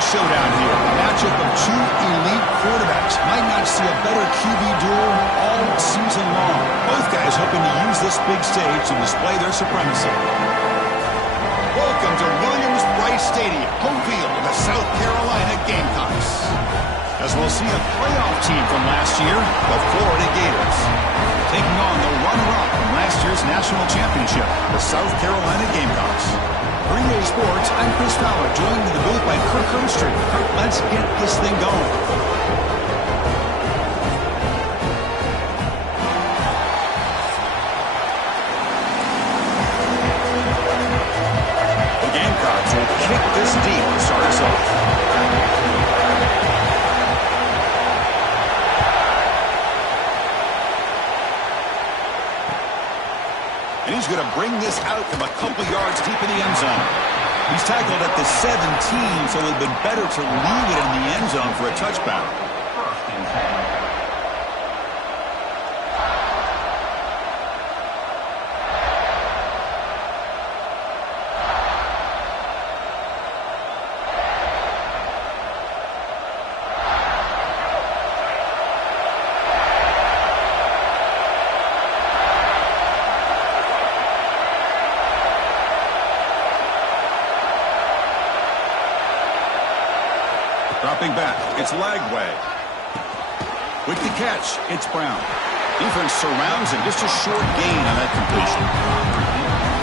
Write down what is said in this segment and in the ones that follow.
showdown here. A matchup of two elite quarterbacks. Might not see a better QB duel all season long. Both guys hoping to use this big stage to display their supremacy. Welcome to Williams-Brice Stadium, home field of the South Carolina Gamecocks. As we'll see a playoff team from last year, the Florida Gators, taking on the runner-up from last year's national championship, the South Carolina Gamecocks. Green Bay Sports, I'm Chris Fowler, joined in the booth by Kirk Herbstreit. Kirk, let's get this thing going. The Gamecocks will kick this deep to start us off. And he's going to bring this out from a couple yards deep in the end zone. He's tackled at the 17, so it would have been better to leave it in the end zone for a touchback. Dropping back, it's Lagway. With the catch, it's Brown. Defense surrounds him, just a short gain on that completion.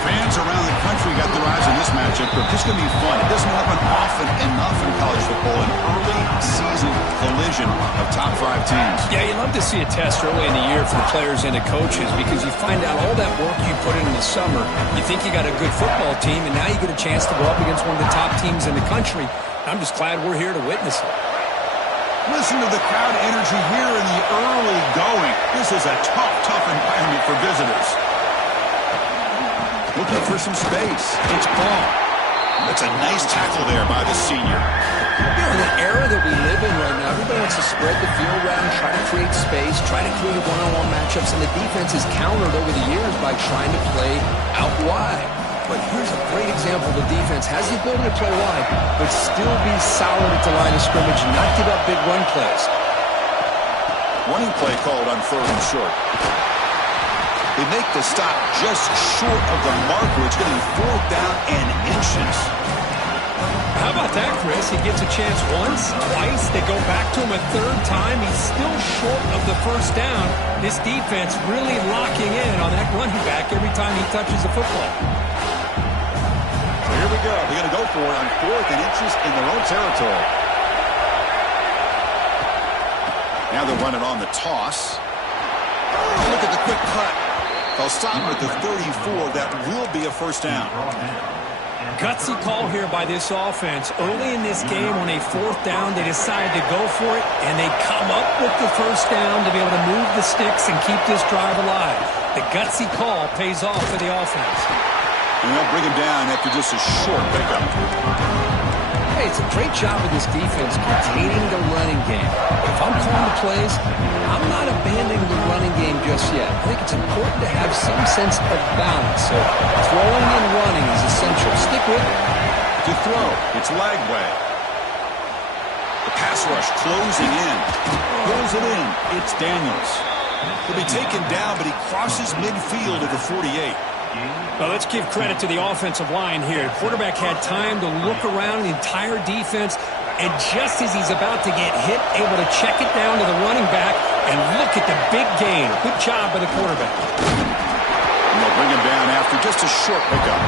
Fans around the country got their eyes on this matchup, but this is going to be fun. It doesn't happen often enough in college football, an early season collision of top 5 teams. Yeah, you love to see a test early in the year for the players and the coaches because you find out all that work you put in the summer. You think you got a good football team, and now you get a chance to go up against one of the top teams in the country. I'm just glad we're here to witness it. Listen to the crowd energy here in the early going. This is a tough environment for visitors. Looking for some space. It's Ball. That's a nice tackle there by the senior. You know, in the era that we live in right now, everybody wants to spread the field around, try to create space, try to create one-on-one matchups, and the defense is countered over the years by trying to play out wide. But here's a great example. The defense has the ability to play wide, but still be solid at the line of scrimmage and not give up big run plays. Running play called on 3rd and short. They make the stop just short of the marker. It's going to be 4th down and inches. How about that, Chris? He gets a chance once, twice. They go back to him a 3rd time. He's still short of the 1st down. This defense really locking in on that running back every time he touches the football. Here we go. They're going to go for it on 4th and inches in their own territory. Now they're running on the toss. Oh, look at the quick cut. They'll stop with the 34. That will be a 1st down. Gutsy call here by this offense. Early in this game on a 4th down, they decide to go for it, and they come up with the 1st down to be able to move the sticks and keep this drive alive. The gutsy call pays off for the offense. And they'll bring him down after just a short pickup. Hey, it's a great job of this defense containing the running game. But if I'm calling the plays, I'm not abandoning the running game just yet. I think it's important to have some sense of balance. So throwing and running is essential. Stick with it. To throw, it's Lagway. The pass rush closing in. Pulls it in. It's Daniels. He'll be taken down, but he crosses midfield at the 48. Well, let's give credit to the offensive line here. The quarterback had time to look around the entire defense, and just as he's about to get hit, able to check it down to the running back, and look at the big gain. Good job by the quarterback. And they'll bring him down after just a short pickup.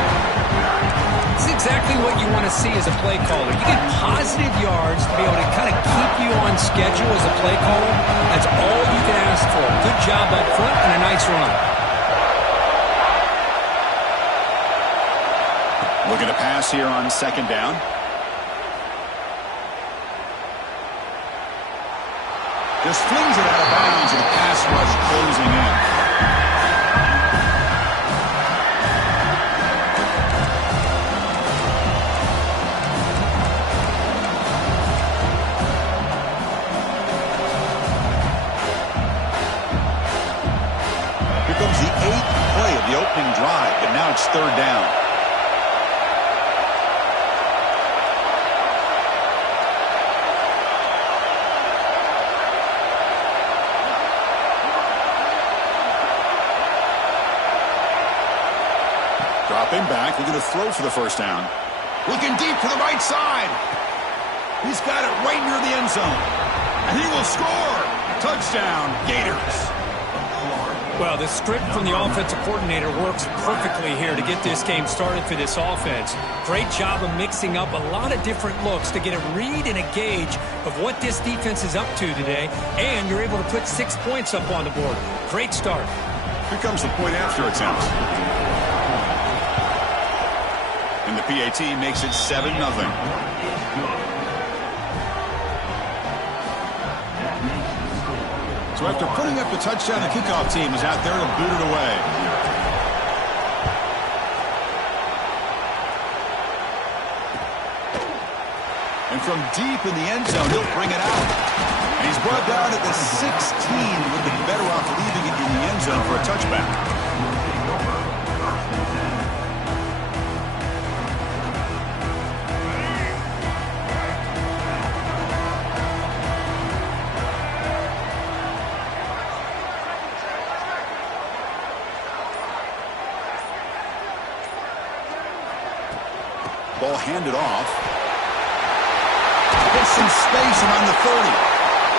This is exactly what you want to see as a play caller. You get positive yards to be able to kind of keep you on schedule as a play caller. That's all you can ask for. Good job up front and a nice run. Looking to pass here on 2nd down. Just flings it out of bounds, and the pass rush closing in. Here comes the 8th play of the opening drive, but now it's 3rd down. Dropping back, looking to throw for the first down. Looking deep to the right side. He's got it right near the end zone. And he will score. Touchdown, Gators. Well, the script from the offensive coordinator works perfectly here to get this game started for this offense. Great job of mixing up a lot of different looks to get a read and a gauge of what this defense is up to today, and you're able to put 6 points up on the board. Great start. Here comes the point after attempt. And the PAT makes it 7-0. So after putting up the touchdown, the kickoff team is out there to boot it away. And from deep in the end zone, he'll bring it out. And he's brought down at the 16, with the better off leaving it in the end zone for a touchback. Ball handed off. Gets some space around the 30.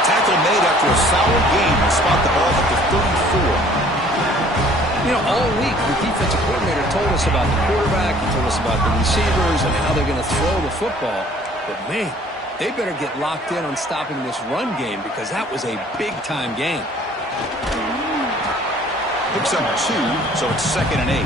Tackle made after a solid game to spot the ball at the 34. You know, all week the defensive coordinator told us about the quarterback, he told us about the receivers and how they're going to throw the football. But, man, they better get locked in on stopping this run game because that was a big-time game. Picks up 2, so it's 2nd and 8.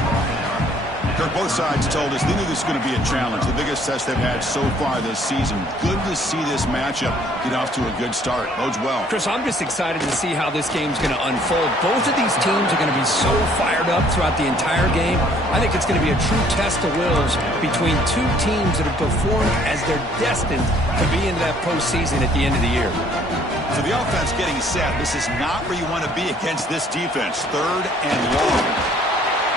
Kirk, both sides told us they knew this was going to be a challenge, the biggest test they've had so far this season. Good to see this matchup get off to a good start. Bodes well. Chris, I'm just excited to see how this game's going to unfold. Both of these teams are going to be so fired up throughout the entire game. I think it's going to be a true test of wills between two teams that have performed as they're destined to be into that postseason at the end of the year. So the offense getting set. This is not where you want to be against this defense. 3rd and long.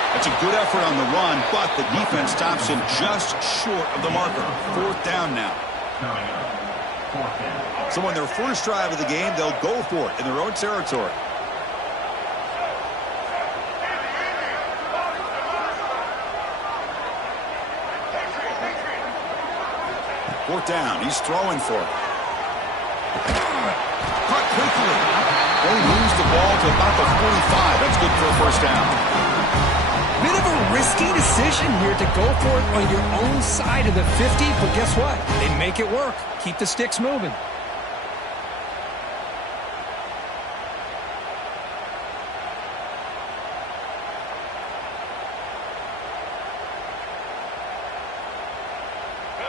That's a good effort on the run, but the defense stops him just short of the marker. 4th down now. So on their first drive of the game, they'll go for it in their own territory. Fourth down. He's throwing for it. Caught quickly. They lose the ball to about the 45. That's good for a first down. Bit of a risky decision here to go for it on your own side of the 50, but guess what? They make it work. Keep the sticks moving.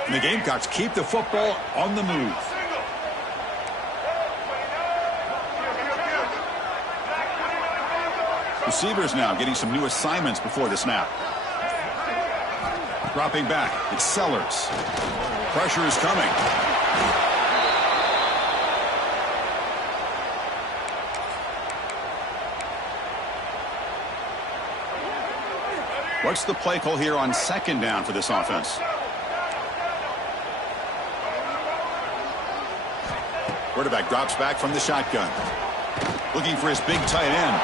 And the Gamecocks keep the football on the move. Receivers now getting some new assignments before the snap. Dropping back, it's Sellers. Pressure is coming. What's the play call here on 2nd down for this offense? Quarterback drops back from the shotgun. Looking for his big tight end.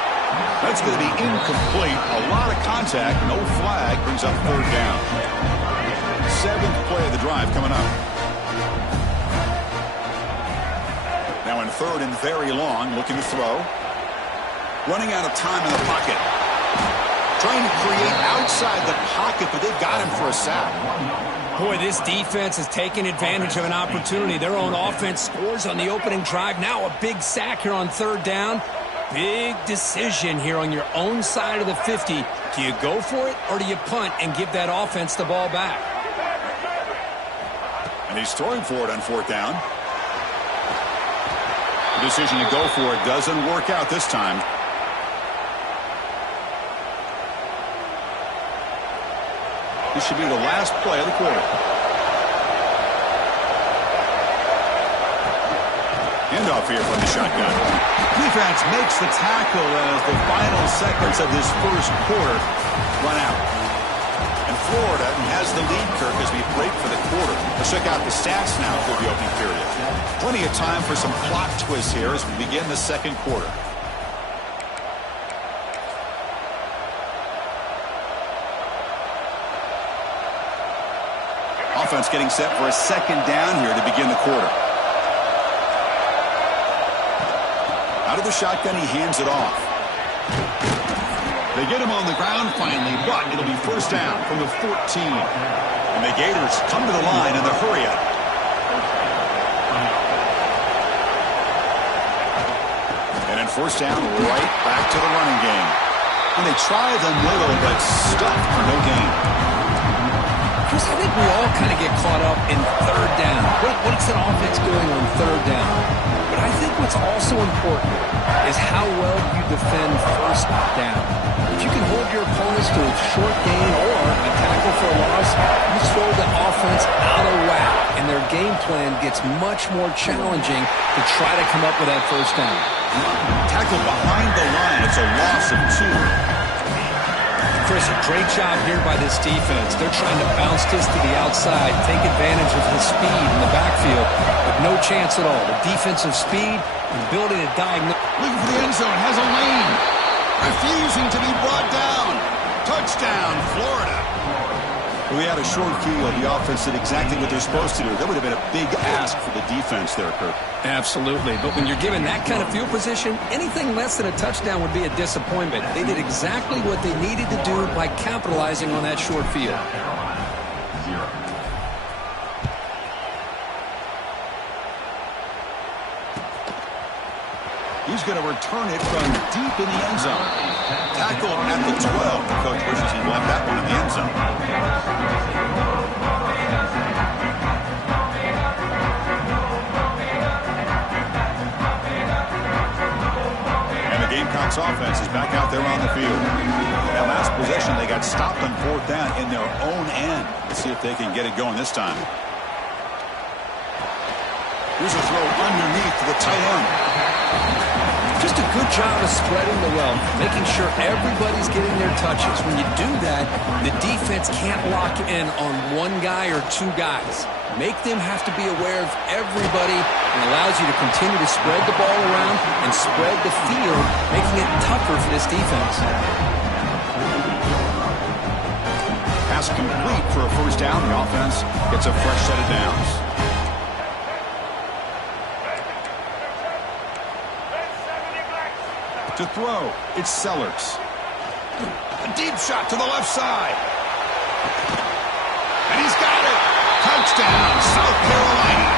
That's going to be incomplete. A lot of contact, no flag, brings up 3rd down. 7th play of the drive coming up. Now in 3rd and very long, looking to throw. Running out of time in the pocket. Trying to create outside the pocket, but they've got him for a sack. Boy, this defense is taking advantage of an opportunity. Their own offense scores on the opening drive. Now a big sack here on 3rd down. Big decision here on your own side of the 50. Do you go for it or do you punt and give that offense the ball back? And he's throwing for it on 4th down. The decision to go for it doesn't work out this time. This should be the last play of the quarter. Handoff here from the shotgun. Defense makes the tackle as the final seconds of this first quarter run out. And Florida has the lead, Kirk, as we break for the quarter. Let's check out the stats now for the opening period. Plenty of time for some plot twists here as we begin the 2nd quarter. offense getting set for a second down here to begin the quarter. Out of the shotgun, he hands it off. They get him on the ground finally, but it'll be first down from the 14. And the Gators come to the line in the hurry-up. And then first down, right back to the running game. And they try the middle, but stuffed for no gain. Chris, I think we all kind of get caught up in third down. What's that offense doing on third down? But I think what's also important is how well you defend first down. If you can hold your opponents to a short gain or a tackle for a loss, you throw the offense out of whack, and their game plan gets much more challenging to try to come up with that first down. Tackle behind the line. It's a loss of 2. Chris, a great job here by this defense. They're trying to bounce this to the outside, take advantage of his speed in the backfield, but no chance at all. The defensive speed, the ability to diagnose. Looking for the end zone, has a lane. Refusing to be brought down. Touchdown, Florida. We had a short field. The offense did exactly what they're supposed to do. That would have been a big ask for the defense there, Kirk. Absolutely. But when you're given that kind of field position, anything less than a touchdown would be a disappointment. They did exactly what they needed to do by capitalizing on that short field. He's going to return it from deep in the end zone. Tackle at the 12. The coach wishes he left that one in the end zone. And the Gamecocks offense is back out there on the field. That last possession, they got stopped on fourth down in their own end. Let's see if they can get it going this time. Here's a throw underneath to the tight end. Just a good job of spreading the wealth, making sure everybody's getting their touches. When you do that, the defense can't lock in on one guy or two guys. Make them have to be aware of everybody, and allows you to continue to spread the ball around and spread the field, making it tougher for this defense. Pass complete for a first down. The offense gets a fresh set of downs. To throw, it's Sellers. A deep shot to the left side. And he's got it. Touchdown, South Carolina.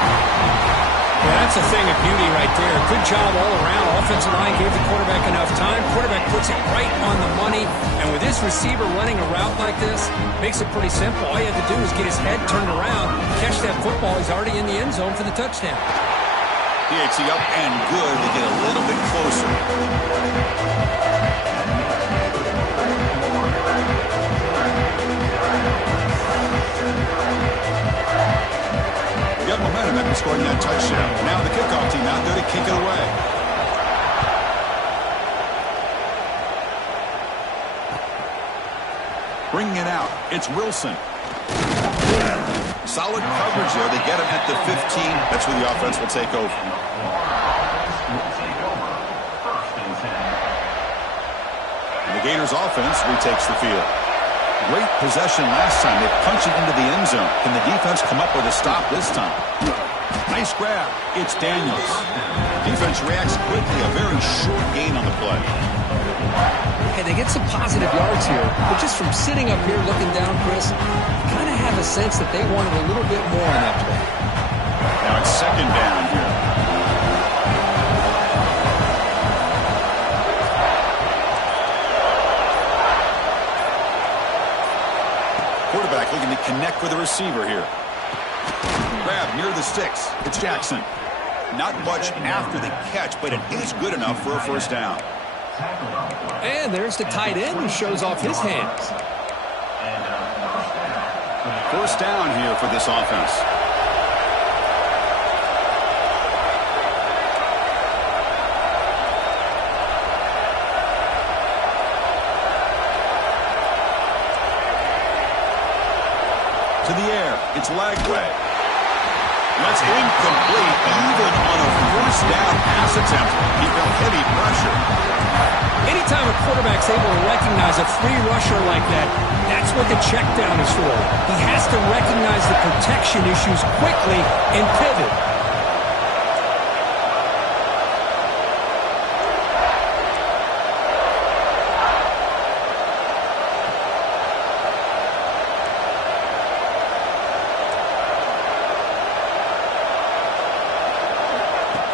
Well, that's a thing of beauty right there. Good job all around. Offensive line gave the quarterback enough time. Quarterback puts it right on the money. And with this receiver running a route like this, makes it pretty simple. All you have to do is get his head turned around, catch that football. He's already in the end zone for the touchdown. PAT up and good to get a little bit closer. Got momentum after scoring that touchdown. Now the kickoff team out there to kick it away. Bringing it out, it's Wilson. Solid coverage there. They get him at the 15. That's where the offense will take over. And the Gators offense retakes the field. Great possession last time. They punch it into the end zone. Can the defense come up with a stop this time? Nice grab. It's Daniels. Defense reacts quickly. A very short gain on the play. Hey, they get some positive yards here, but just from sitting up here looking down, Chris, you kind of have a sense that they wanted a little bit more on that play. Now it's second down here. Quarterback looking to connect with the receiver here. Grab near the sticks. It's Jackson. Not much after the catch, but it is good enough for a first down. And there's the tight end who shows off his hands. First down here for this offense. To the air, it's Lagway. That's incomplete, even on a first down pass attempt. He felt heavy pressure. Anytime a quarterback's able to recognize a free rusher like that, that's what the check down is for. He has to recognize the protection issues quickly and pivot.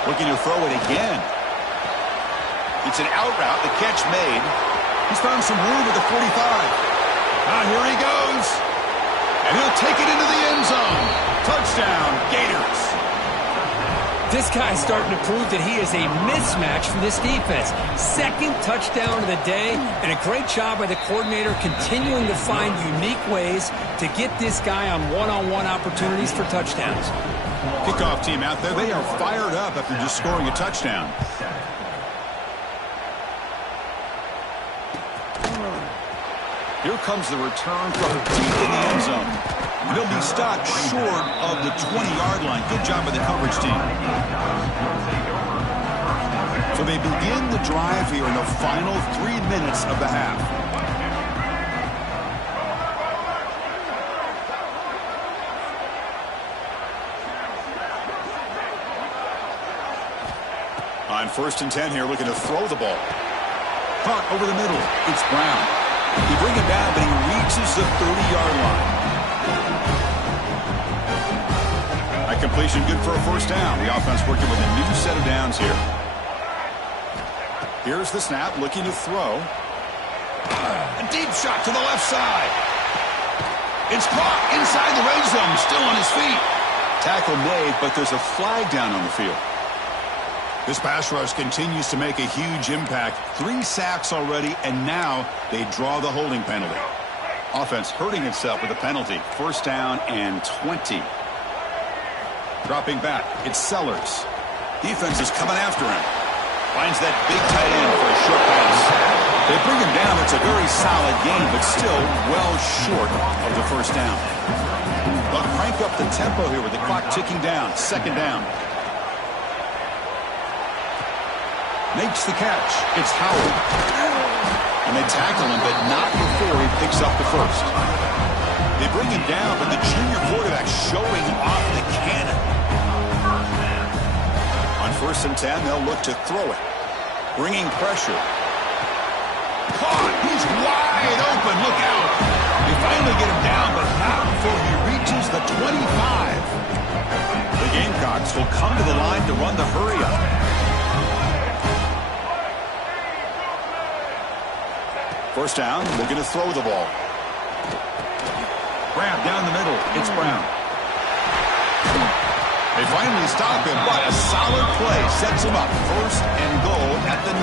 Looking to throw it again. It's an out route. The catch made. He's found some room at the 45. Here he goes. And he'll take it into the end zone. Touchdown, Gators. This guy's starting to prove that he is a mismatch for this defense. Second touchdown of the day, and a great job by the coordinator continuing to find unique ways to get this guy on one-on-one opportunities for touchdowns. Kickoff team out there. They are fired up after just scoring a touchdown. Here comes the return from deep in the end zone. And he'll be stopped short of the 20-yard line. Good job by the coverage team. So they begin the drive here in the final 3 minutes of the half. On 1st and 10 here, looking to throw the ball. Caught over the middle. It's Brown. He bring him down, but he reaches the 30-yard line. That completion good for a first down. The offense working with a new set of downs here. Here's the snap, looking to throw. A deep shot to the left side. It's caught inside the red zone, still on his feet. Tackle made, but there's a flag down on the field. This pass rush continues to make a huge impact. 3 sacks already, and now they draw the holding penalty. Offense hurting itself with a penalty. First down and 20. Dropping back, it's Sellers. Defense is coming after him. Finds that big tight end for a short pass. They bring him down. It's a very solid game, but still well short of the first down. They'll crank up the tempo here with the clock ticking down. 2nd down. Makes the catch. It's Howard. And they tackle him, but not before he picks up the first. They bring him down, but the junior quarterback showing off the cannon. On 1st and 10, they'll look to throw it. Bringing pressure. Caught. He's wide open. Look out. They finally get him down, but not before he reaches the 25. The Gamecocks will come to the line to run the hurry up. First down, they're going to throw the ball. Grab down the middle. It's Brown. They finally stop him, but a solid play sets him up. 1st and goal at the 9.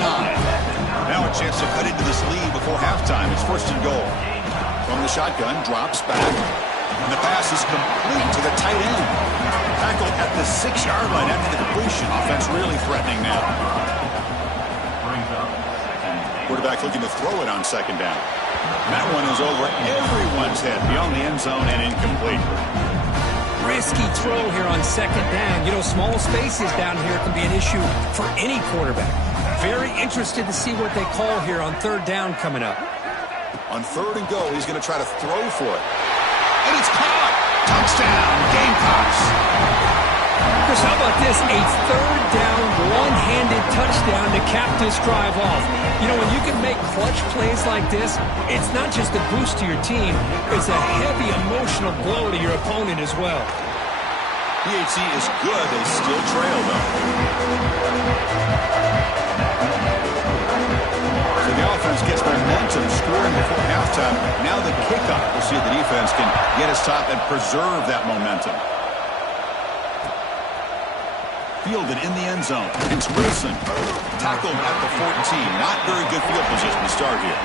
Now a chance to cut into this lead before halftime. It's 1st and goal. From the shotgun, drops back. And the pass is complete to the tight end. Tackled at the 6-yard line after the completion. Offense really threatening now. Quarterback looking to throw it on 2nd down. That one is over everyone's head beyond the end zone and incomplete. Risky throw here on 2nd down. You know, small spaces down here can be an issue for any quarterback. Very interested to see what they call here on 3rd down coming up. On 3rd and goal, he's going to try to throw for it. And it's caught! Touchdown, Gamecocks! Chris, how about this? A 3rd down, one-handed touchdown to cap this drive off. You know, when you can make clutch plays like this, it's not just a boost to your team, it's a heavy emotional blow to your opponent as well. PHC is good. They still trail, though. So the offense gets momentum, scoring before halftime. Now the kickoff. We'll see if the defense can get a stop and preserve that momentum. Fielded in the end zone. It's Wilson. Tackled at the 14. Not very good field position to start here.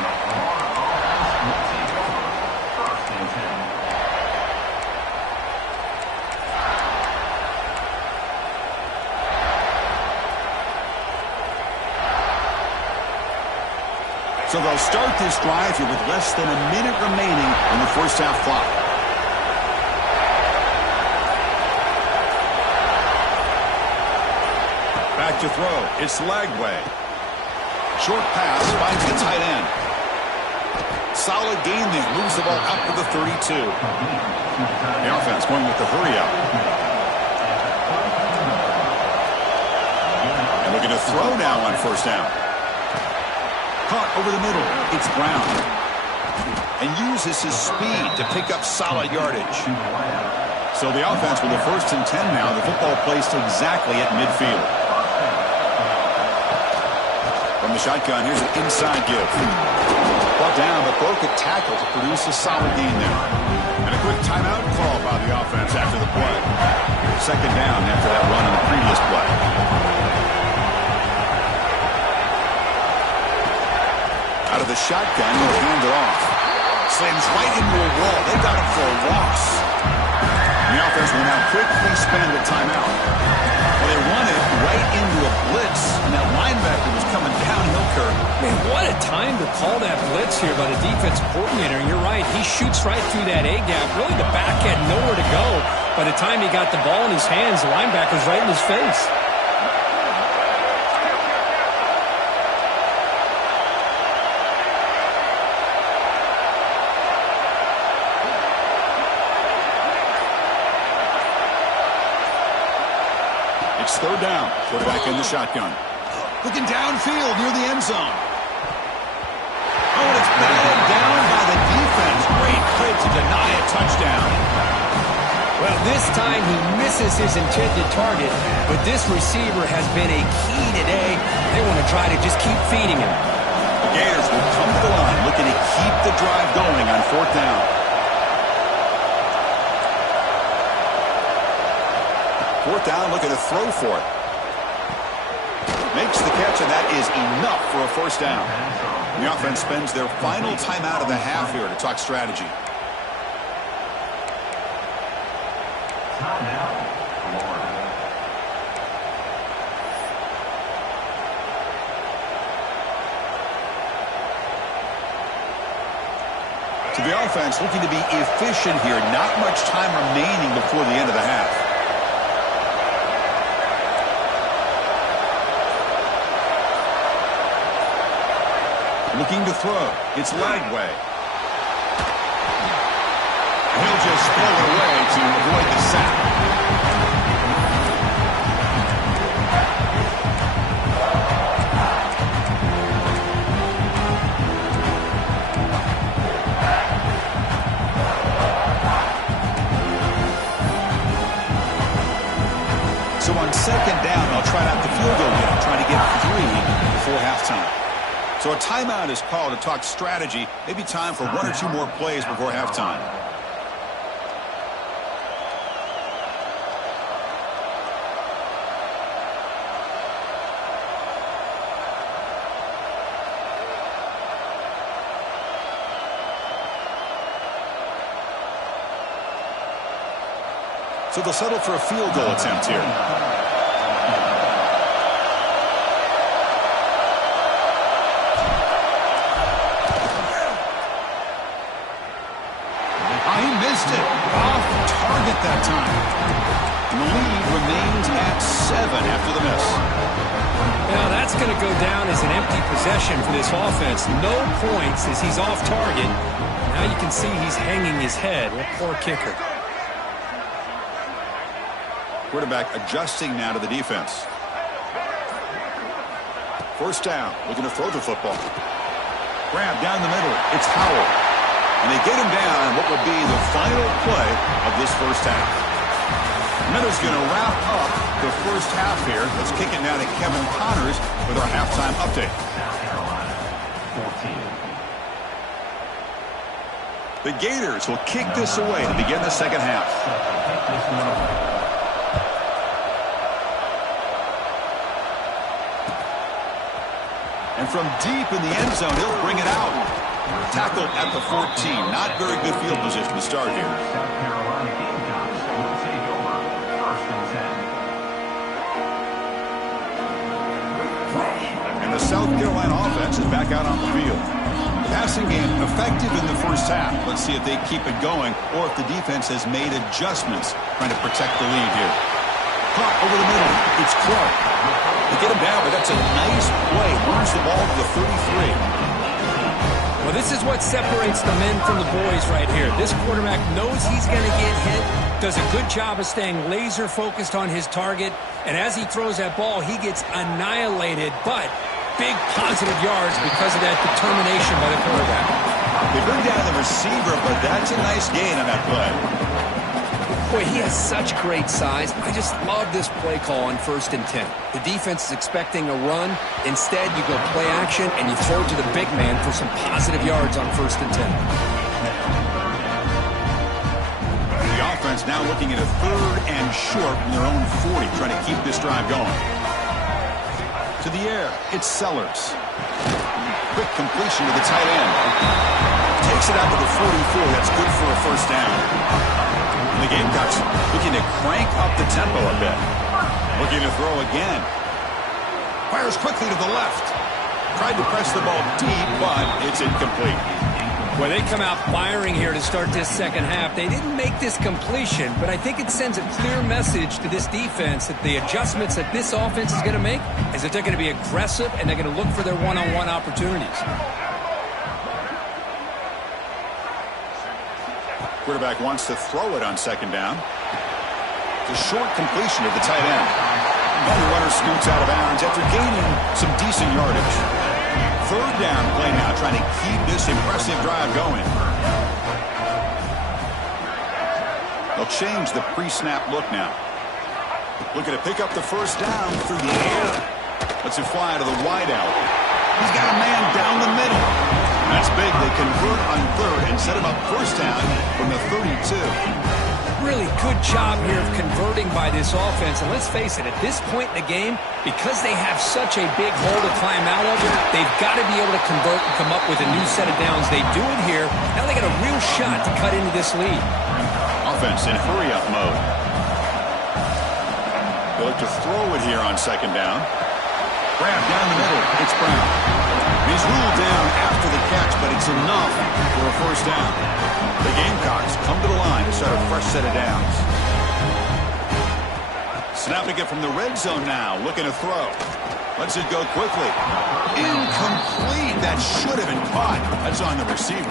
So they'll start this drive here with less than a minute remaining in the first half clock. Back to throw. It's Lagway. Short pass finds the tight end. Solid gain there. Moves the ball up to the 32. The offense going with the hurry up. And looking to throw now on first down. Caught over the middle. It's Brown. And uses his speed to pick up solid yardage. So the offense with a 1st and 10 now. The football placed exactly at midfield. From the shotgun, here's an inside give. Brought down, but broke a tackle to produce a solid gain there. And a quick timeout call by the offense after the play. 2nd down after that run on the previous play. Out of the shotgun, he'll hand it off. Slams right into a wall. They got him for a loss. The offense will now quickly spend a timeout. Well, they run it right into a blitz, and that linebacker was coming downhill, Kirk. Man, what a time to call that blitz here by the defensive coordinator. And you're right, he shoots right through that A-gap. Really, the back had nowhere to go. By the time he got the ball in his hands, the linebacker's right in his face. It's 3rd down. Quarterback in the shotgun. Looking downfield near the end zone. Oh, and it's batted down by the defense. Great play to deny a touchdown. Well, this time he misses his intended target, but this receiver has been a key today. They want to try to just keep feeding him. The Gators will come to the line looking to keep the drive going on 4th down. 4th down, looking to throw for it. Makes the catch, and that is enough for a 1st down. The offense spends their final timeout of the half here to talk strategy. To the offense, looking to be efficient here. Not much time remaining before the end of the half. Looking to throw. It's Lagway. He'll just throw it away to avoid the sack. So on 2nd down, I'll try out the field goal here. Trying to get 3 before halftime. So a timeout is called to talk strategy. Maybe time for 1 or 2 more plays before halftime. So they'll settle for a field goal attempt here. He missed it. Off target that time. And the lead remains at 7 after the miss. Now that's going to go down as an empty possession for this offense. No points as he's off target. Now you can see he's hanging his head. What poor kicker. Quarterback adjusting now to the defense. 1st down. Looking to throw the football. Grab down the middle. It's Howell. And they get him down on what will be the final play of this 1st half. Miller's going to wrap up the 1st half here. Let's kick it now to Kevin Connors with our halftime update. The Gators will kick this away to begin the 2nd half. And from deep in the end zone, he'll bring it out. Tackled at the 14. Not very good field position to start here. And the South Carolina offense is back out on the field. The passing game effective in the 1st half. Let's see if they keep it going or if the defense has made adjustments trying to protect the lead here. Caught over the middle. It's Clark. They get him down, but that's a nice play. Moves the ball to the 33. Well, this is what separates the men from the boys right here. This quarterback knows he's going to get hit, does a good job of staying laser focused on his target, and as he throws that ball, he gets annihilated, but big positive yards because of that determination by the quarterback. They bring down the receiver, but that's a nice gain on that play. Boy, he has such great size. I just love this play call on 1st and 10. The defense is expecting a run. Instead, you go play action, and you throw to the big man for some positive yards on 1st and 10. The offense now looking at a 3rd and short from their own 40, trying to keep this drive going. To the air, it's Sellers. Quick completion to the tight end. Takes it out to the 44. That's good for a 1st down. The Gamecocks looking to crank up the tempo a bit. Looking to throw again. Fires quickly to the left. Tried to press the ball deep, but it's incomplete. Well, they come out firing here to start this second half. They didn't make this completion, but I think it sends a clear message to this defense that the adjustments that this offense is going to make is that they're going to be aggressive and they're going to look for their one-on-one opportunities. Quarterback wants to throw it on 2nd down. It's a short completion to the tight end. And the runner scoots out of bounds after gaining some decent yardage. 3rd down play now, trying to keep this impressive drive going. They'll change the pre-snap look now. Looking to pick up the 1st down through the air. Lets it fly to the wideout. He's got a man down the middle. That's big. They convert on 3rd and set him up 1st down from the 32. Really good job here of converting by this offense. And let's face it, at this point in the game, because they have such a big hole to climb out of, they've got to be able to convert and come up with a new set of downs. They do it here. Now they got a real shot to cut into this lead. Offense in hurry-up mode. They look to throw it here on 2nd down. Grab down the middle. It's Brown. He's ruled down after the catch, but it's enough for a 1st down. The Gamecocks come to the line to start a fresh set of downs. Snapping it from the red zone now, looking to throw. Lets it go quickly. Incomplete. That should have been caught. That's on the receiver.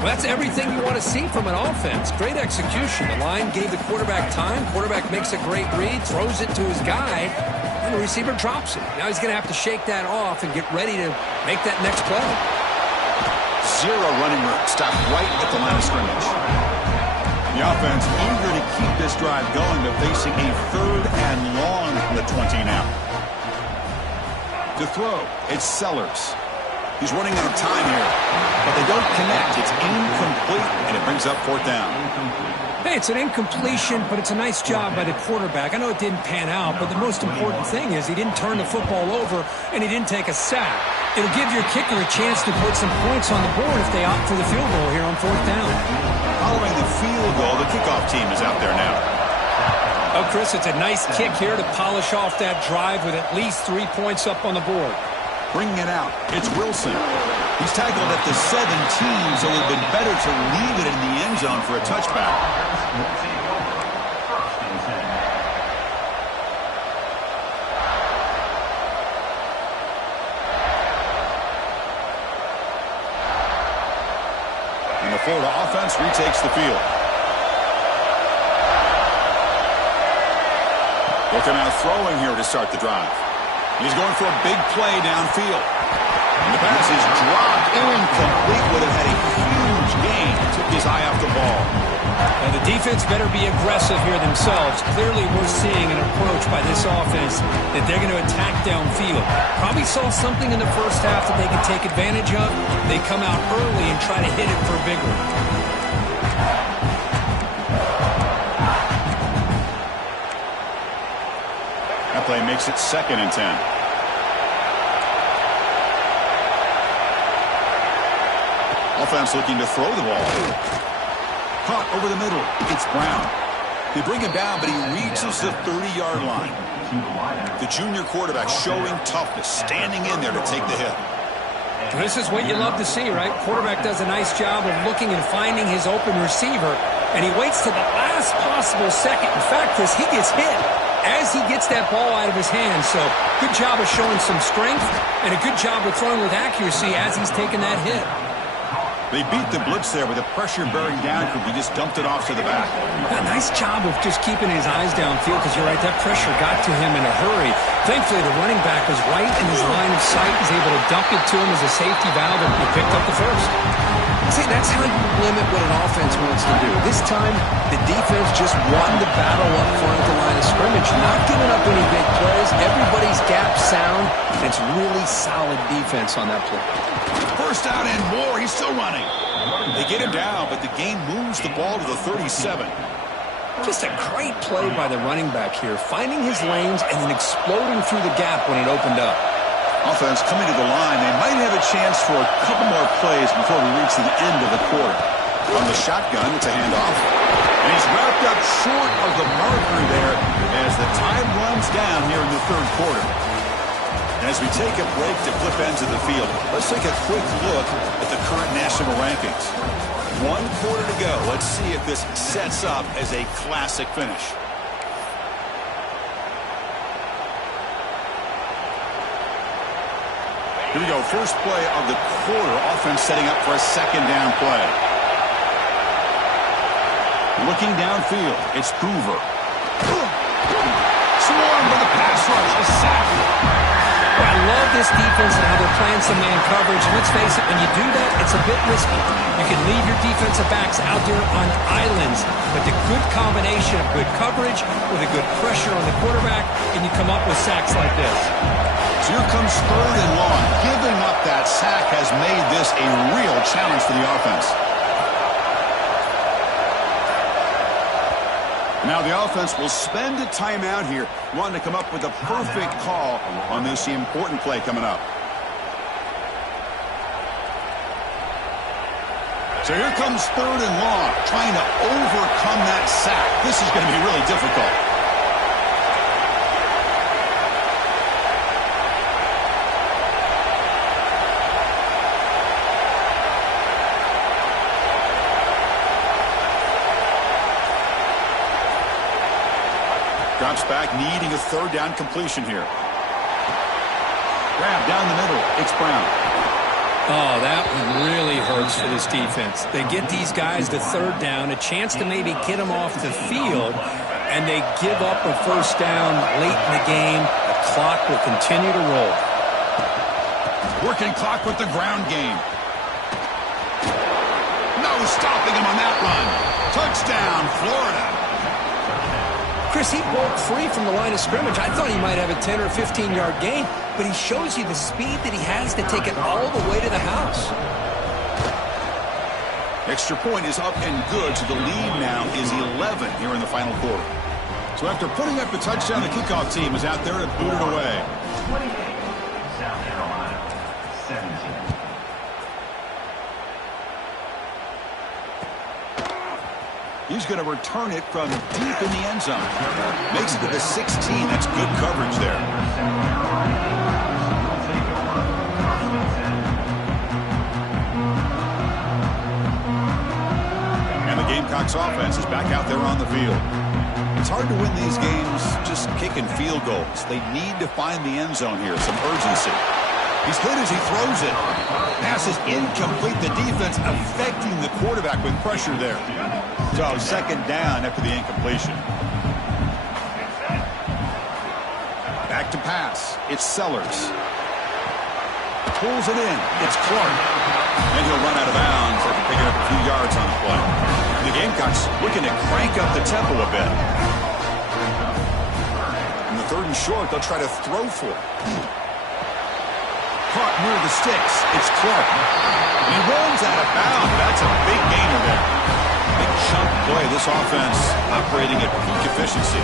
Well, that's everything you want to see from an offense. Great execution. The line gave the quarterback time. Quarterback makes a great read, throws it to his guy, and the receiver drops it. Now he's going to have to shake that off and get ready to make that next play. 0 running room. Stopped right at the line of scrimmage. The offense eager to keep this drive going, but facing a 3rd and long from the 20 now. To throw, it's Sellers. He's running out of time here, but they don't connect. It's incomplete, and it brings up 4th down. Hey, it's an incompletion, but it's a nice job by the quarterback. I know it didn't pan out, but the most important thing is he didn't turn the football over, and he didn't take a sack. It'll give your kicker a chance to put some points on the board if they opt for the field goal here on 4th down. Following the field goal, the kickoff team is out there now. Oh, Chris, it's a nice kick here to polish off that drive with at least 3 points up on the board. Bringing it out, it's Wilson. He's tackled at the 17, so it would have been better to leave it in the end zone for a touchback. And the Florida offense retakes the field. Looking out throwing here to start the drive. He's going for a big play downfield. And the pass is dropped incomplete. Would have had a huge gain. Took his eye off the ball. And the defense better be aggressive here themselves. Clearly we're seeing an approach by this offense that they're going to attack downfield. Probably saw something in the first half that they could take advantage of. They come out early and try to hit it for a big one. That play makes it 2nd and 10. Offense looking to throw the ball. Caught over the middle. It's Brown. They bring him down, but he reaches the 30-yard line. The junior quarterback showing toughness, standing in there to take the hit. This is what you love to see, right? Quarterback does a nice job of looking and finding his open receiver, and he waits to the last possible second. In fact, Chris, he gets hit as he gets that ball out of his hands. So good job of showing some strength and a good job of throwing with accuracy as he's taking that hit. They beat the blitz there with the pressure bearing down. He just dumped it off to the back. Yeah, nice job of just keeping his eyes downfield because you're right, that pressure got to him in a hurry. Thankfully, the running back was right in his line of sight. He's able to dump it to him as a safety valve, and he picked up the first. See, that's how you limit what an offense wants to do. This time, the defense just wanting to battle up front at the line of scrimmage, not giving up any big plays. Everybody's gap sound, and it's really solid defense on that play. First down and more. He's still running. They get him down, but the game moves the ball to the 37. Just a great play by the running back here, finding his lanes and then exploding through the gap when it opened up. Offense coming to the line. They might have a chance for a couple more plays before we reach the end of the quarter. On the shotgun, it's a handoff. And he's wrapped up short of the marker there as the time runs down here in the third quarter. As we take a break to flip ends of the field, let's take a quick look at the current national rankings. 1 quarter to go. Let's see if this sets up as a classic finish. Here we go. First play of the quarter. Offense setting up for a second down play. Looking downfield. It's Hoover. Swarmed by the pass rush. A sack. Well, I love this defense and how they're playing some man coverage. And let's face it, when you do that, it's a bit risky. You can leave your defensive backs out there on islands, but the good combination of good coverage with a good pressure on the quarterback, and you come up with sacks like this. So here comes third and long. Giving up that sack has made this a real challenge for the offense. Now the offense will spend a timeout here, wanting to come up with a perfect call on this important play coming up. So here comes third and long, trying to overcome that sack. This is going to be really difficult. Drops back, needing a third down completion here. Grab down the middle. It's Brown. Oh, that really hurts for this defense. They get these guys to third down, a chance to maybe get them off the field, and they give up a first down late in the game. The clock will continue to roll. Working clock with the ground game. No stopping him on that run. Touchdown, Florida. Chris, he broke free from the line of scrimmage. I thought he might have a 10 or 15-yard gain, but he shows you the speed that he has to take it all the way to the house. Extra point is up and good, so the lead now is 11 here in the final quarter. So after putting up the touchdown, the kickoff team is out there to boot it away. 28, South Carolina, 17. He's going to return it from deep in the end zone. Makes it to the 16. That's good coverage there. And the Gamecocks offense is back out there on the field. It's hard to win these games just kicking field goals. They need to find the end zone here, some urgency. He's hit as he throws it. Pass is incomplete. The defense affecting the quarterback with pressure there. So second down after the incompletion. Back to pass. It's Sellers. Pulls it in. It's Clark. And he'll run out of bounds after picking up a few yards on the play. The Gamecocks looking to crank up the tempo a bit. In the third and short, they'll try to throw for it. Caught near the sticks. It's Clark. And he runs out of bounds. That's a big gainer there. Big chunk play. This offense operating at peak efficiency.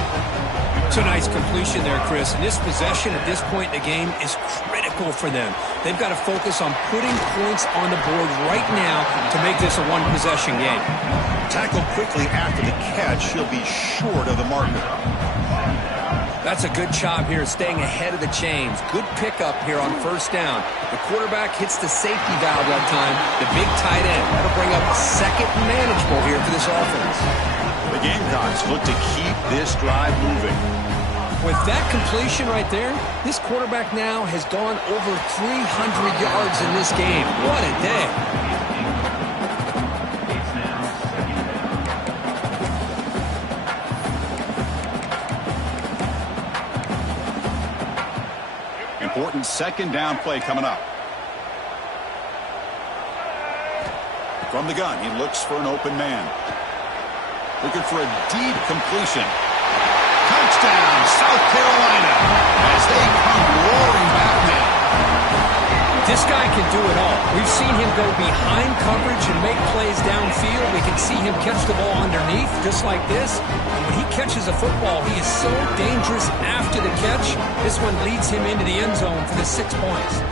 It's a nice completion there, Chris. And this possession at this point in the game is critical for them. They've got to focus on putting points on the board right now to make this a one-possession game. Tackled quickly after the catch. He'll be short of the marker. That's a good job here, staying ahead of the chains. Good pickup here on first down. The quarterback hits the safety valve that time. The big tight end. That'll bring up second and manageable here for this offense. The Gamecocks look to keep this drive moving. With that completion right there, this quarterback now has gone over 300 yards in this game. What a day. important second down play coming up. From the gun, he looks for an open man. Looking for a deep completion. Touchdown, South Carolina, as they come roaring back now. This guy can do it all. We've seen him go behind coverage and make plays downfield. We can see him catch the ball underneath, just like this. And when he catches a football, he is so dangerous after the catch. This one leads him into the end zone for the 6 points.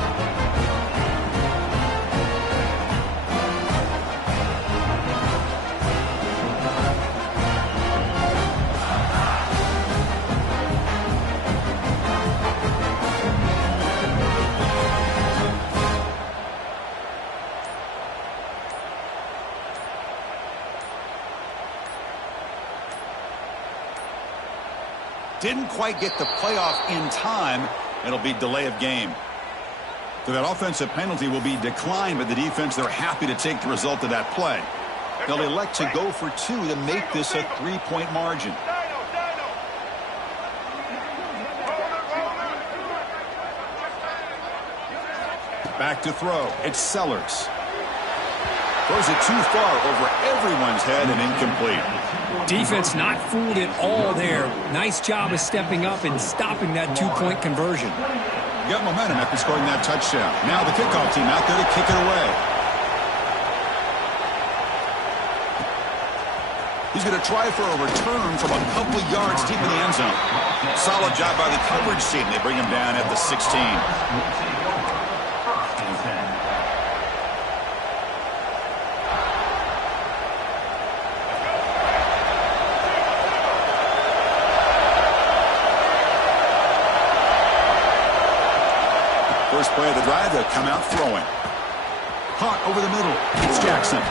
Didn't quite get the playoff in time. It'll be delay of game. So that offensive penalty will be declined by the defense. They're happy to take the result of that play. They'll elect to go for 2 to make this a 3-point margin. Back to throw. It's Sellers. Throws it too far over everyone's head and incomplete. Defense not fooled at all there. Nice job of stepping up and stopping that 2-point conversion. Got momentum after scoring that touchdown. Now the kickoff team out there to kick it away. He's going to try for a return from a couple of yards deep in the end zone. Solid job by the coverage team. They bring him down at the 16. First play of the drive, they'll come out throwing. Hot over the middle. It's Jackson.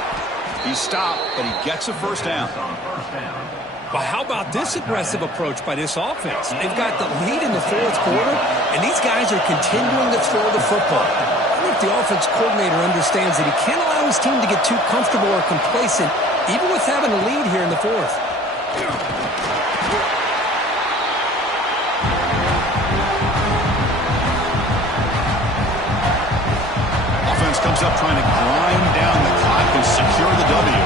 He's stopped, but he gets a first down. Well, how about this aggressive approach by this offense? They've got the lead in the 4th quarter, and these guys are continuing to throw the football. I think the offense coordinator understands that he can't allow his team to get too comfortable or complacent, even with having a lead here in the 4th. Comes up trying to grind down the clock and secure the W.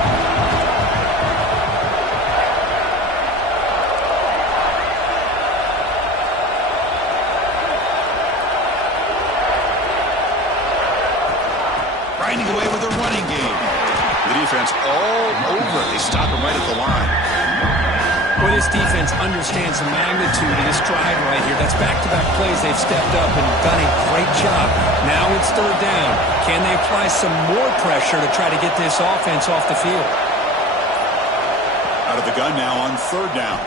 Grinding away with a running game. The defense all over it. They stop him right at the line. Well, this defense understands the magnitude of this drive right here. That's back-to-back plays. They've stepped up and done a great job. Now it's 3rd down. Can they apply some more pressure to try to get this offense off the field? Out of the gun now on 3rd down.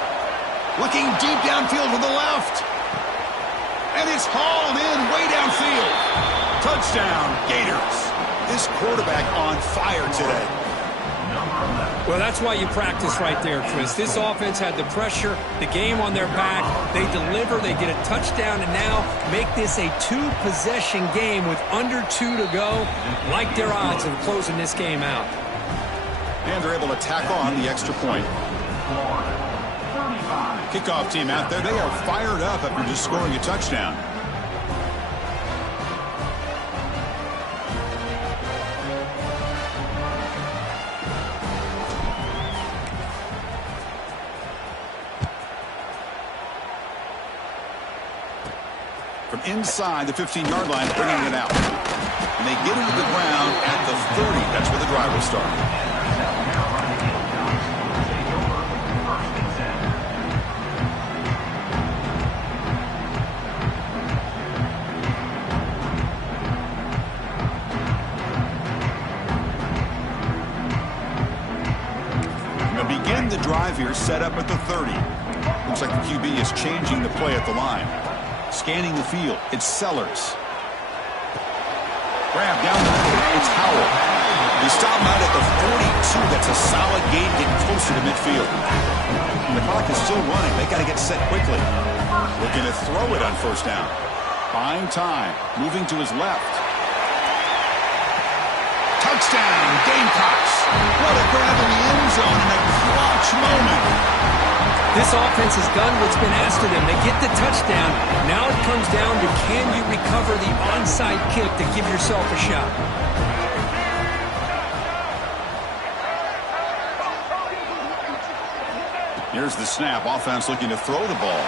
Looking deep downfield to the left. And it's hauled in way downfield. Touchdown, Gators. This quarterback on fire today. Well, that's why you practice right there, Chris. This offense had the pressure, the game on their back. They deliver, they get a touchdown, and now make this a 2-possession game with under 2 to go. Like their odds of closing this game out. And they're able to tack on the extra point. Kickoff team out there, they are fired up after just scoring a touchdown. From inside the 15-yard line, bringing it out. And they get it to the ground at the 30. That's where the drive will start. They'll begin the drive here, set up at the 30. Looks like the QB is changing the play at the line. Scanning the field, it's Sellers. Grab down the middle, it's Howell. They stop him out at the 42. That's a solid gain, getting closer to midfield. The clock is still running. They got to get set quickly. Looking to throw it on 1st down. Buying time, moving to his left. Touchdown, Gamecocks. What a grab in the end zone in a clutch moment. This offense has done what's been asked of them. They get the touchdown. Now it comes down to, can you recover the onside kick to give yourself a shot? Here's the snap. Offense looking to throw the ball.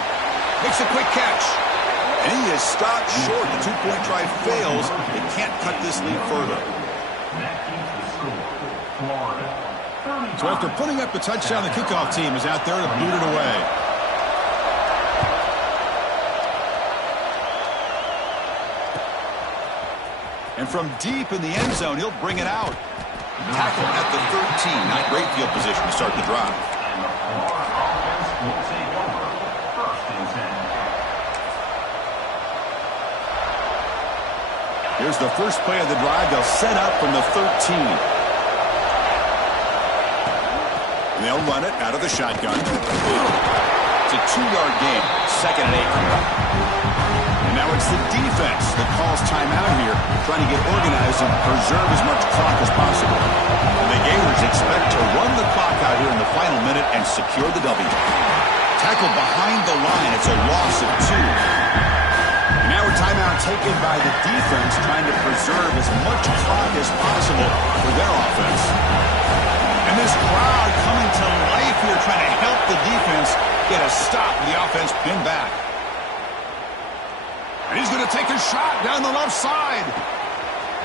Makes a quick catch. And he is stopped short. The two-point try fails. They can't cut this lead further. That keeps the score. Florida. So after putting up the touchdown, the kickoff team is out there to boot it away. And from deep in the end zone, he'll bring it out. Tackle at the 13. Not great field position to start the drive. And the Florida offense will take over. 1st and 10. Here's the first play of the drive. They'll set up from the 13. And they'll run it out of the shotgun. It's a 2-yard gain. 2nd and 8. And now it's the defense that calls timeout here, trying to get organized and preserve as much clock as possible. And the Gators expect to run the clock out here in the final minute and secure the W. Tackle behind the line. It's a loss of 2. And now a timeout taken by the defense, trying to preserve as much clock as possible for their offense. And this crowd coming to life here, trying to help the defense get a stop with the offense pinned back. And he's going to take a shot down the left side.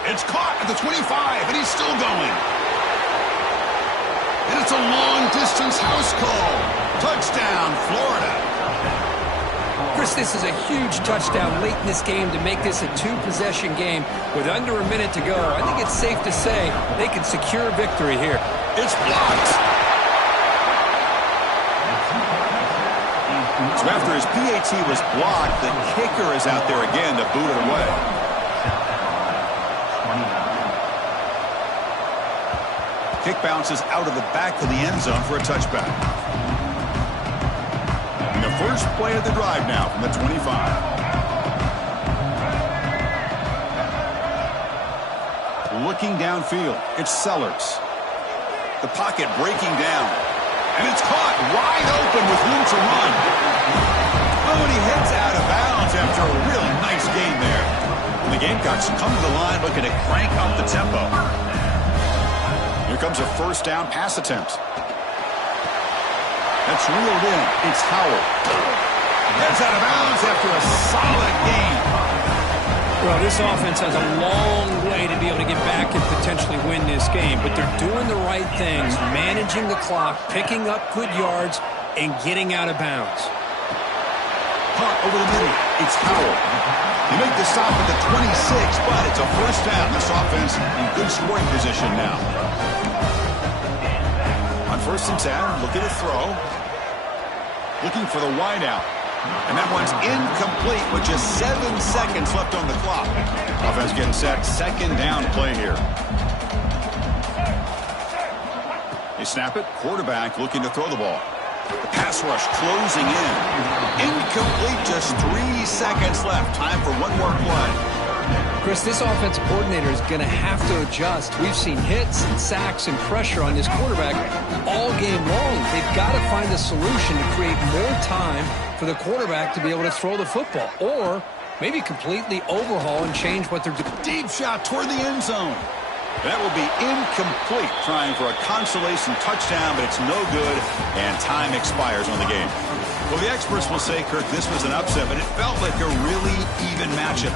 It's caught at the 25, and he's still going. And it's a long-distance house call. Touchdown, Florida. Chris, this is a huge touchdown late in this game to make this a 2-possession game with under a minute to go. I think it's safe to say they can secure a victory here. It's blocked. So after his PAT was blocked, the kicker is out there again to boot it away. Kick bounces out of the back of the end zone for a touchback. And the first play of the drive now from the 25. Looking downfield, it's Sellers. The pocket breaking down. And it's caught wide open with room to run. Oh, and he heads out of bounds after a really nice gain there. And the Gamecocks come to the line looking to crank up the tempo. Here comes a first down pass attempt. That's reeled in. It's Howell. Heads out of bounds after a solid gain. Well, this offense has a long way to be able to get back and potentially win this game, but they're doing the right things, managing the clock, picking up good yards, and getting out of bounds. Caught over the middle. It's Howell. They make the stop at the 26, but it's a first down. This offense in good scoring position now. On 1st and 10, looking to throw. Looking for the wideout. And that one's incomplete with just 7 seconds left on the clock. Offense getting set. 2nd down play here. They snap it. Quarterback looking to throw the ball. The pass rush closing in. Incomplete. Just 3 seconds left. Time for one more play. Chris, this offensive coordinator is going to have to adjust. We've seen hits and sacks and pressure on this quarterback all game long. They've got to find a solution to create more time for the quarterback to be able to throw the football, or maybe completely overhaul and change what they're doing. Deep shot toward the end zone. That will be incomplete, trying for a consolation touchdown, but it's no good, and time expires on the game. Well, the experts will say, Kirk, this was an upset, but it felt like a really even matchup.